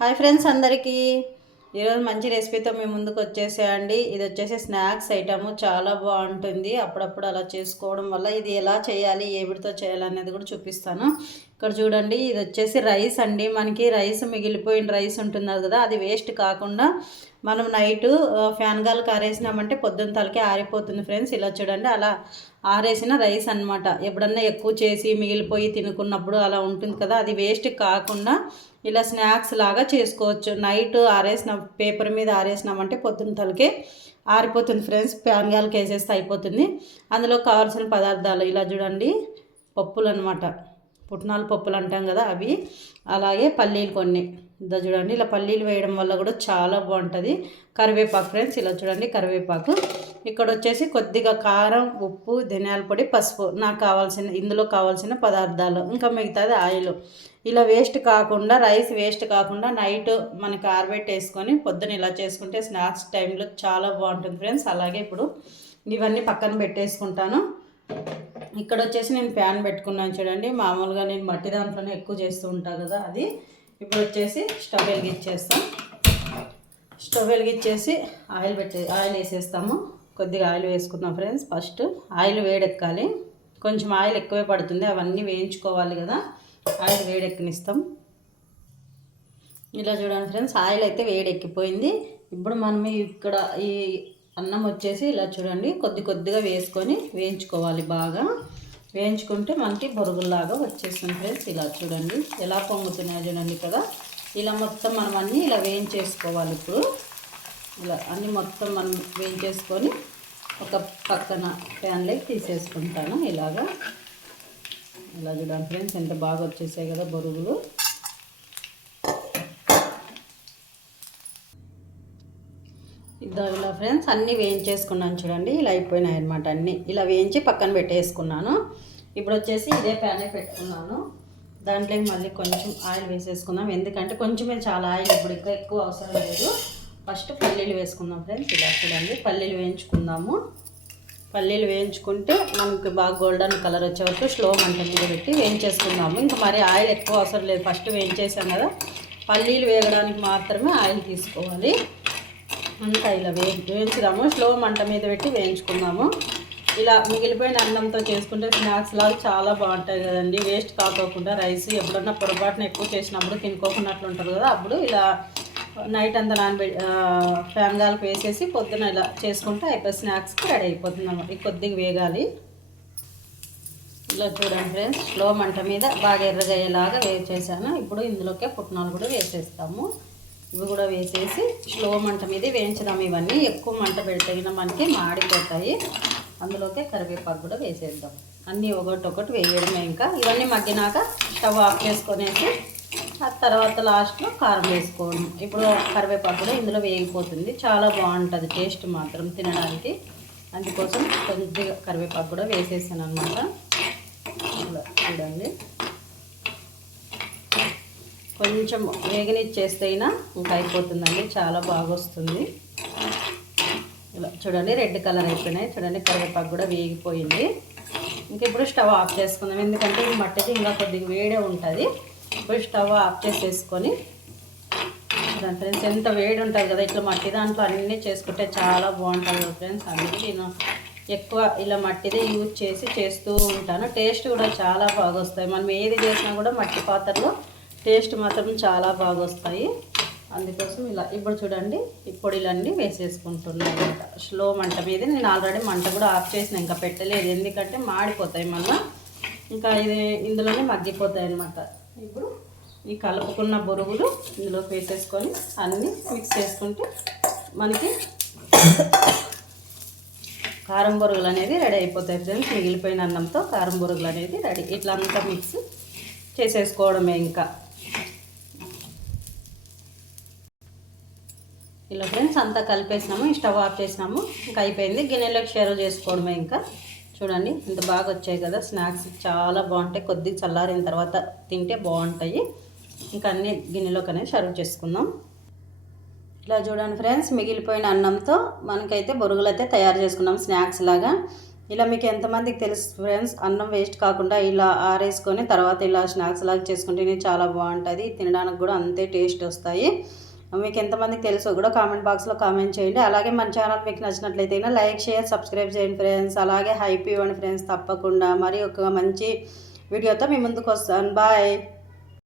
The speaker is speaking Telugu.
హాయ్ ఫ్రెండ్స్ అందరికీ. ఈరోజు మంచి రెసిపీతో మీ ముందుకు వచ్చేసేయండి. ఇది వచ్చేసి స్నాక్స్ ఐటమ్. చాలా బాగుంటుంది. అప్పుడప్పుడు అలా చేసుకోవడం వల్ల ఇది ఎలా చేయాలి ఏవిడితో చేయాలి అనేది కూడా చూపిస్తాను. ఇక్కడ చూడండి ఇది వచ్చేసి రైస్ అండి. మనకి రైస్ మిగిలిపోయిన రైస్ ఉంటుంది కదా అది వేస్ట్ కాకుండా మనం నైట్ ఫ్యాన్ గాలు కారేసినామంటే పొద్దున్న తలకే ఆరిపోతుంది ఫ్రెండ్స్. ఇలా చూడండి అలా ఆరేసిన రైస్ అనమాట ఎప్పుడన్నా ఎక్కువ చేసి మిగిలిపోయి తినుకున్నప్పుడు అలా ఉంటుంది కదా అది వేస్ట్ కాకుండా ఇలా స్నాక్స్ లాగా చేసుకోవచ్చు. నైట్ ఆరేసిన పేపర్ మీద ఆరేసినామంటే పొద్దున్న తలకే ఆరిపోతుంది ఫ్రెండ్స్. ప్యాన్ గాలకి వేసేస్తే అయిపోతుంది. అందులో కావాల్సిన పదార్థాలు ఇలా చూడండి పప్పులు అనమాట పుట్నాల పప్పులు అంటాం కదా అవి. అలాగే పల్లీలు కొన్ని. ఇదా చూడండి ఇలా పల్లీలు వేయడం వల్ల కూడా చాలా బాగుంటుంది. కరివేపాకు ఫ్రెండ్స్ ఇలా చూడండి కరివేపాకు. ఇక్కడ వచ్చేసి కొద్దిగా కారం ఉప్పు ధనియాల పొడి పసుపు. నాకు కావాల్సిన ఇందులో కావాల్సిన పదార్థాలు. ఇంకా మిగతాది ఆయిల్. ఇలా వేస్ట్ కాకుండా రైస్ వేస్ట్ కాకుండా నైట్ మనకి ఆరబెట్టేసుకొని పొద్దున ఇలా చేసుకుంటే స్నాక్స్ టైంలో చాలా బాగుంటుంది ఫ్రెండ్స్. అలాగే ఇప్పుడు ఇవన్నీ పక్కన పెట్టేసుకుంటాను. ఇక్కడ వచ్చేసి నేను ప్యాన్ పెట్టుకున్నాను చూడండి. మామూలుగా నేను మట్టి దాంట్లోనే ఎక్కువ చేస్తూ ఉంటాను కదా అది. ఇప్పుడు వచ్చేసి స్టవ్ వెలిగించేస్తాం. స్టవ్ వెలిగించేసి ఆయిల్ పెట్టే ఆయిల్ వేసేస్తాము. కొద్దిగా ఆయిల్ వేసుకుందాం ఫ్రెండ్స్ ఫస్ట్. ఆయిల్ వేడెక్కాలి. కొంచెం ఆయిల్ ఎక్కువే పడుతుంది. అవన్నీ వేయించుకోవాలి కదా. ఆయిల్ వేడెక్కనిస్తాం. ఇలా చూడండి ఫ్రెండ్స్ ఆయిల్ అయితే వేడెక్కిపోయింది. ఇప్పుడు మనం ఇక్కడ ఈ అన్నం వచ్చేసి ఇలా చూడండి కొద్ది కొద్దిగా వేసుకొని వేయించుకోవాలి బాగా. వేయించుకుంటే మనకి బొరుగుల్లాగా వచ్చేస్తుంది ఫ్రెండ్స్ ఇలా చూడండి. ఎలా పొంగుతున్నాయో చూడండి కదా. ఇలా మొత్తం మనం అన్నీ ఇలా వేయించేసుకోవాలి ఇప్పుడు. ఇలా అన్నీ మొత్తం మనం వేయించేసుకొని ఒక పక్కన ప్యాన్లోకి తీసేసుకుంటాను ఇలాగా. ఇలా చూడండి ఫ్రెండ్స్ ఎంత బాగా వచ్చేసాయి కదా బొరుగులు. ఇదో ఇలా ఫ్రెండ్స్ అన్నీ వేయించేసుకున్నాను చూడండి. ఇలా అయిపోయినాయి అనమాట అన్నీ. ఇలా వేయించి పక్కన పెట్టేసుకున్నాను. ఇప్పుడు వచ్చేసి ఇదే ప్యానే పెట్టుకున్నాను. దాంట్లో మళ్ళీ కొంచెం ఆయిల్ వేసేసుకుందాం. ఎందుకంటే కొంచెమే చాలా ఆయిల్ ఇప్పుడు ఇంకా ఎక్కువ అవసరం లేదు. ఫస్ట్ పల్లీలు వేసుకుందాం ఫ్రెండ్స్. ఇలా చూడండి. పల్లీలు వేయించుకుందాము. పల్లీలు వేయించుకుంటే మనకి బాగా గోల్డెన్ కలర్ వచ్చే వరకు స్లో మంట మీద పెట్టి వేయించేసుకుందాము. ఇంకా మరి ఆయిల్ ఎక్కువ అవసరం లేదు. ఫస్ట్ వేయించేసాం కదా. పల్లీలు వేయడానికి మాత్రమే ఆయిల్ తీసుకోవాలి. అంతా ఇలా వే వేయించుదాము. స్లో మంట మీద పెట్టి వేయించుకుందాము. ఇలా మిగిలిపోయిన అన్నంతో చేసుకుంటే స్నాక్స్ లాగా చాలా బాగుంటాయి కదండి. వేస్ట్ కాకోకుండా రైస్ ఎప్పుడన్నా పొరపాటున ఎక్కువ చేసినప్పుడు తినుకోకున్నట్లు ఉంటారు కదా. అప్పుడు ఇలా నైట్ అంతా నానబె ఫ్యాన్ వేసేసి పొద్దున ఇలా చేసుకుంటే అయిపోయి స్నాక్స్కి రెడీ అయిపోతుంది అనమాట కొద్దిగా వేగాలి. ఇలా చూడండి ఫ్రెండ్స్ స్లో మంట మీద బాగా ఎర్రగయ్యేలాగా వేసేసాను. ఇప్పుడు ఇందులోకే పుట్నాలు కూడా వేసేస్తాము. ఇవి కూడా వేసేసి స్లో మంట మీద వేయించుదాం ఇవన్నీ. ఎక్కువ మంట పెడితే మనకి మాడిపోతాయి. అందులోకే కరివేపాకు కూడా వేసేద్దాం. అన్నీ ఒకటి ఒకటి వేయడమే ఇంకా. ఇవన్నీ మగ్గినాక స్టవ్ ఆఫ్ చేసుకొనేసి ఆ తర్వాత లాస్ట్లో కారం వేసుకోవడం. ఇప్పుడు కరివేపాకు కూడా ఇందులో వేగిపోతుంది. చాలా బాగుంటుంది. టేస్ట్ మాత్రం తినడానికి. అందుకోసం కొద్దిగా కరివేపాకు కూడా వేసేసాను అనమాట చూడండి. కొంచెం వేగనిచ్చేస్తేనా ఇంకా అయిపోతుందండి. చాలా బాగా వస్తుంది ఇలా చూడండి రెడ్ కలర్ అయిపోయినాయి. చూడండి కరివేపాకు కూడా వేగిపోయింది. ఇంక ఇప్పుడు స్టవ్ ఆఫ్ చేసుకుందాం. ఎందుకంటే ఈ మట్టికి ఇంకా కొద్దిగా వేడే ఉంటుంది. ఇప్పుడు స్టవ్ ఆఫ్ చేసేసుకొని దాని ఫ్రెండ్స్ ఎంత వేడి ఉంటుంది కదా. ఇట్లా మట్టి దాంట్లో అన్నీ చేసుకుంటే చాలా బాగుంటుంది ఫ్రెండ్స్. అందుకే నేను ఎక్కువ ఇలా మట్టిదే యూజ్ చేసి చేస్తూ ఉంటాను. టేస్ట్ కూడా చాలా బాగా వస్తాయి మనం ఏది చేసినా కూడా మట్టి పాత్రలో టేస్ట్ మాత్రం చాలా బాగా వస్తాయి అందుకోసం ఇలా ఇప్పుడు చూడండి ఈ పొడిలన్నీ వేసేసుకుంటున్నాను అనమాట. స్లో మంట మీద నేను ఆల్రెడీ మంట కూడా ఆఫ్ చేసిన ఇంకా పెట్టలేదు. ఎందుకంటే మాడిపోతాయి మళ్ళీ. ఇంకా ఇది ఇందులోనే మగ్గిపోతాయి అనమాట. ఇప్పుడు ఈ కలుపుకున్న బొరుగులు ఇందులోకి వేసేసుకొని అన్నీ మిక్స్ చేసుకుంటే మనకి కారం బొరుగులు అనేది రెడీ అయిపోతాయి ఫ్రెండ్స్. మిగిలిపోయిన అన్నంతో కారం బొరుగులు అనేది రెడీ. ఇట్లా అంతా మిక్స్ చేసేసుకోవడమే ఇంకా. ఇలా ఫ్రెండ్స్ అంతా కలిపేసినాము స్టవ్ ఆఫ్ చేసినాము. ఇంకా అయిపోయింది. గిన్నెలోకి షేర్ చేసుకోవడమే ఇంకా. చూడండి ఇంత బాగా వచ్చాయి కదా స్నాక్స్. చాలా బాగుంటాయి. కొద్దిగా చల్లారిన తర్వాత తింటే బాగుంటాయి. ఇంకా అన్ని గిన్నెలోకి అనేది సర్వ్ చేసుకుందాం. ఇలా చూడండి ఫ్రెండ్స్ మిగిలిపోయిన అన్నంతో మనకైతే బొరుగులు అయితే తయారు చేసుకున్నాం స్నాక్స్ లాగా. ఇలా మీకు ఎంతమందికి తెలుసు ఫ్రెండ్స్ అన్నం వేస్ట్ కాకుండా ఇలా ఆరేసుకొని తర్వాత ఇలా స్నాక్స్ లాగా చేసుకుంటేనే చాలా బాగుంటుంది. తినడానికి కూడా అంతే టేస్ట్ వస్తాయి. మీకు ఎంతమందికి తెలుసో కూడా కామెంట్ బాక్స్లో కామెంట్ చేయండి. అలాగే మన ఛానల్ మీకు నచ్చినట్లయితే లైక్ షేర్ సబ్స్క్రైబ్ చేయండి ఫ్రెండ్స్ అలాగే హైప్ ఇవ్వండి ఫ్రెండ్స్ తప్పకుండా. మరి ఒక మంచి వీడియోతో మీ ముందుకు వస్తాను. బాయ్